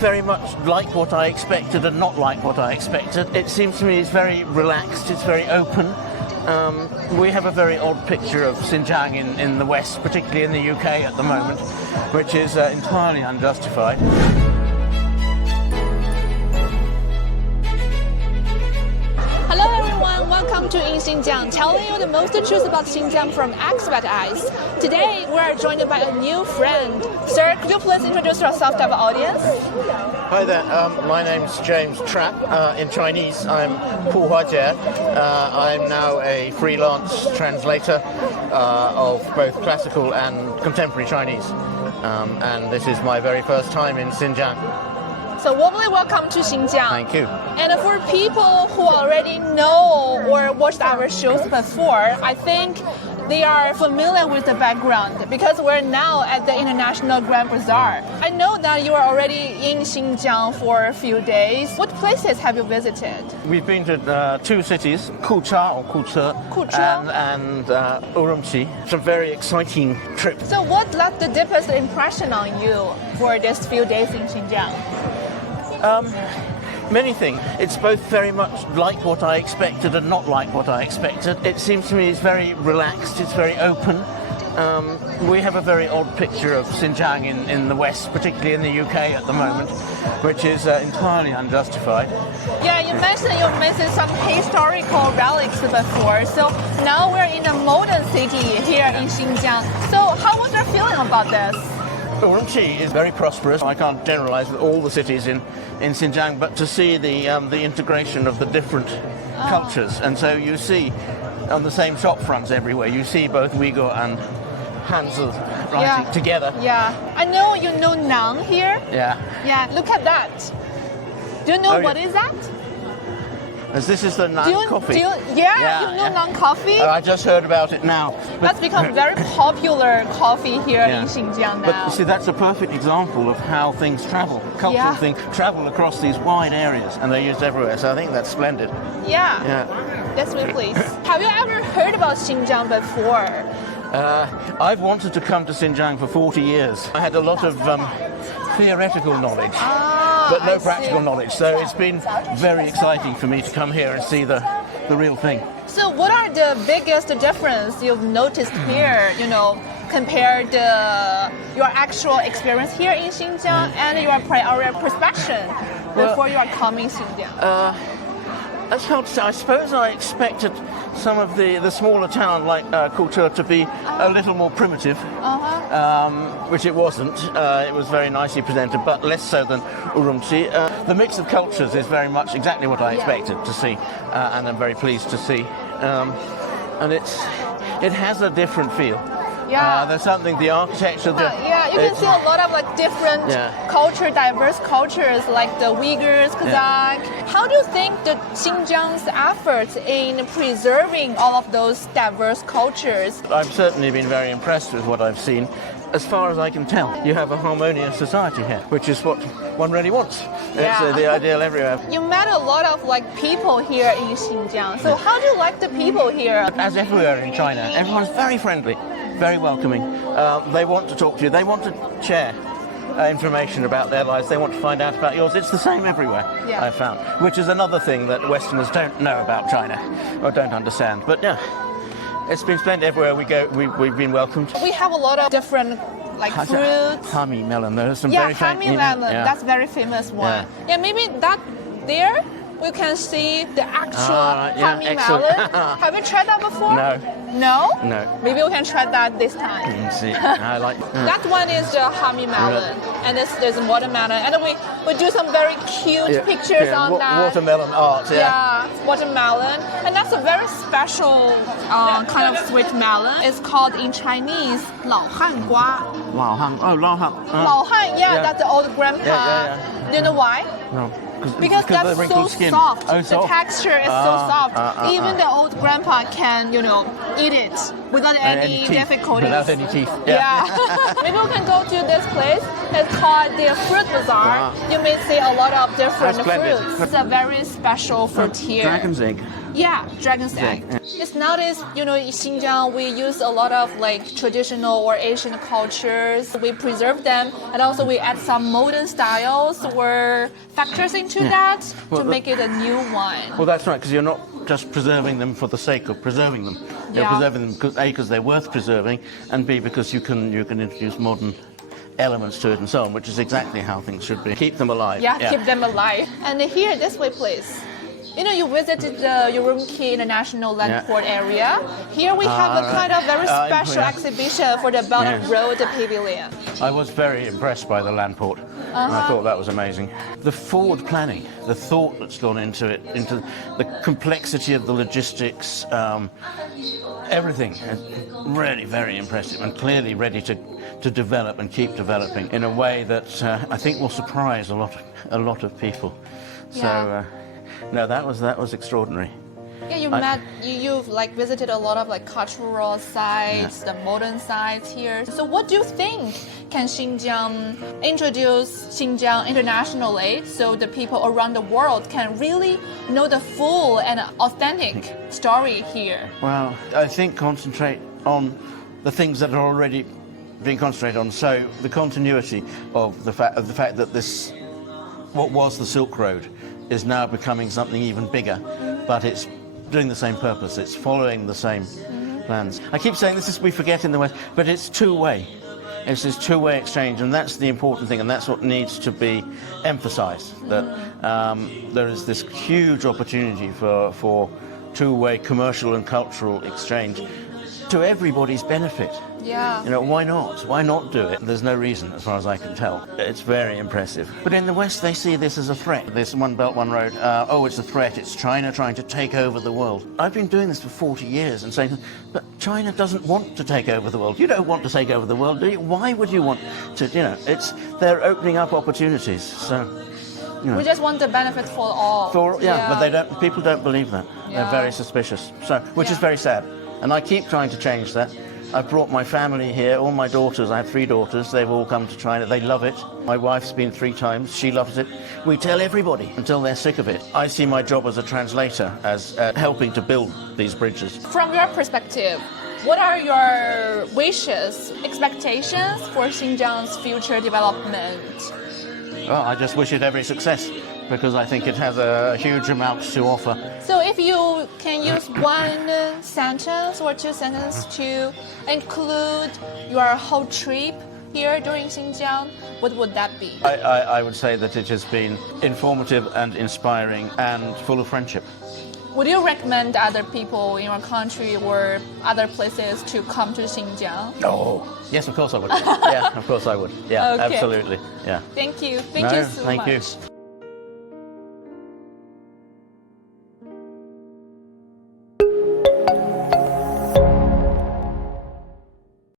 very much like what I expected and not like what I expected. It seems to me it's very relaxed, it's very open. We have a very odd picture of Xinjiang in the West, particularly in the UK at the moment, which is entirely unjustified. Hello everyone, welcome to In Xinjiang, telling you the most truth about Xinjiang from expat eyes. Today we are joined by a new friend. Sir, could you please introduce yourself to our audience? Hi there, my name's James Trapp. In Chinese, I'm Pu Huajie. I'm now a freelance translator of both classical and contemporary Chinese. And this is my very first time in Xinjiang. So warmly welcome to Xinjiang. Thank you. And for people who already know or watched our shows before, I think they are familiar with the background because we're now at the International Grand Bazaar. I know that you are already in Xinjiang for a few days. What places have you visited? We've been to two cities, Kucha or Kuche and Urumqi. It's a very exciting trip. So what left the deepest impression on you for these few days in Xinjiang? Many things. It's both very much like what I expected and not like what I expected. It seems to me it's very relaxed, it's very open. We have a very odd picture of Xinjiang in the West, particularly in the UK at the moment, which is entirely unjustified. Yeah, you mentioned you missed some historical relics before, so now we're in a modern city here in Xinjiang. So how was your feeling about this? Urumqi is very prosperous. I can't generalize with all the cities in Xinjiang, but to see the integration of the different cultures. And so you see on the same shop fronts everywhere, you see both Uyghur and Hanzi writing together. Yeah, I know you know Nang here. Yeah. Yeah, look at that. Do you know what is that? As this is the Nang coffee. You know Nang coffee? I just heard about it now. That's become very popular coffee here in Xinjiang now. But see, that's a perfect example of how things travel. Cultural things travel across these wide areas, and they're used everywhere. So I think that's splendid. Yeah. That's really pleased. Have you ever heard about Xinjiang before? I've wanted to come to Xinjiang for 40 years. I had a lot of theoretical knowledge, but no practical knowledge. So it's been very exciting for me to come here and see the real thing. So what are the biggest difference you've noticed here, compared to your actual experience here in Xinjiang and your prior perception before you are coming to Xinjiang? That's hard to say. I suppose I expected some of the smaller town like Kuche to be a little more primitive, which it wasn't. It was very nicely presented, but less so than Urumqi. The mix of cultures is very much exactly what I expected to see, and I'm very pleased to see. And it has a different feel. Yeah. There's something, the architecture. You can see a lot of different diverse cultures like the Uyghurs, Kazakh. How do you think the Xinjiang's efforts in preserving all of those diverse cultures? I've certainly been very impressed with what I've seen. As far as I can tell, you have a harmonious society here, which is what one really wants. It's the ideal everywhere. You met a lot of people here in Xinjiang. So how do you like the people here? As everywhere in China, everyone's very friendly, very welcoming. They want to talk to you. They want to share information about their lives. They want to find out about yours. It's the same everywhere, I've found, which is another thing that Westerners don't know about China or don't understand. But it's been splendid everywhere we go. We've been welcomed. We have a lot of different fruits. Hami melon. There's some very famous. Hami melon. That's very famous one. Yeah, maybe that there we can see the actual Hami melon. Have you tried that before? No. Maybe we can try that this time. See, I like that one is the Hami melon, and there's a watermelon, and then we do some very cute pictures on that. Watermelon art. Watermelon, and that's a very special kind of sweet melon. It's called in Chinese 老汉瓜. 老汉. Lao Han, that's the old grandpa. Do you know why? No. Because that's so skin. soft. Oh, the texture is so soft. Even the old grandpa can, eat it without any difficulties. Without any teeth. Maybe we can go to this place. It's called the Fruit Bazaar. You may see a lot of different fruits. It's a very special fruit here. Dragon's egg. Yeah, dragon's egg. Yeah. It's nowadays, in Xinjiang, we use a lot of like traditional or Asian cultures. We preserve them, and also we add some modern styles or factors into that to make it a new one. Well, that's right, because you're not just preserving them for the sake of preserving them. You're preserving them because A, because they're worth preserving, and B, because you can introduce modern elements to it and so on, which is exactly how things should be. Keep them alive. Yeah, keep them alive. And here, this way, please. You visited the Urumqi International Landport area. Here we have a kind of very special exhibition for the Belt and Road Pavilion. I was very impressed by the Landport. And I thought that was amazing. The forward planning, the thought that's gone into it, into the complexity of the logistics, everything is really very impressive and clearly ready to develop and keep developing in a way that I think will surprise a lot of people. So. No, that was extraordinary. Yeah, you've like visited a lot of like cultural sites, the modern sites here. So what do you think can Xinjiang introduce Xinjiang internationally so the people around the world can really know the full and authentic story here? Well, I think concentrate on the things that are already being concentrated on. So the continuity of the fact that this, what was the Silk Road, is now becoming something even bigger, but it's doing the same purpose. It's following the same plans. I keep saying we forget in the West, but it's two-way. It's this two-way exchange, and that's the important thing, and that's what needs to be emphasized, that there is this huge opportunity for two-way commercial and cultural exchange to everybody's benefit. Yeah. Why not? Why not do it? There's no reason, as far as I can tell. It's very impressive. But in the West, they see this as a threat. This One Belt, One Road, it's a threat. It's China trying to take over the world. I've been doing this for 40 years and saying, but China doesn't want to take over the world. You don't want to take over the world, do you? Why would you want to, they're opening up opportunities. So, we just want the benefit for all. But people don't believe that. Yeah. They're very suspicious. So, which is very sad. And I keep trying to change that. I've brought my family here, all my daughters. I have 3 daughters. They've all come to China. They love it. My wife's been 3 times. She loves it. We tell everybody until they're sick of it. I see my job as a translator, as helping to build these bridges. From your perspective, what are your wishes, expectations for Xinjiang's future development? Well, I just wish it every success, because I think it has a huge amount to offer. So if you can use 1 sentence or 2 sentences to include your whole trip here during Xinjiang, what would that be? I would say that it has been informative and inspiring and full of friendship. Would you recommend other people in your country or other places to come to Xinjiang? Oh, yes, of course I would. Yeah, of course I would. Yeah, Okay. Absolutely. Yeah. Thank you. Thank you so much. Thank you.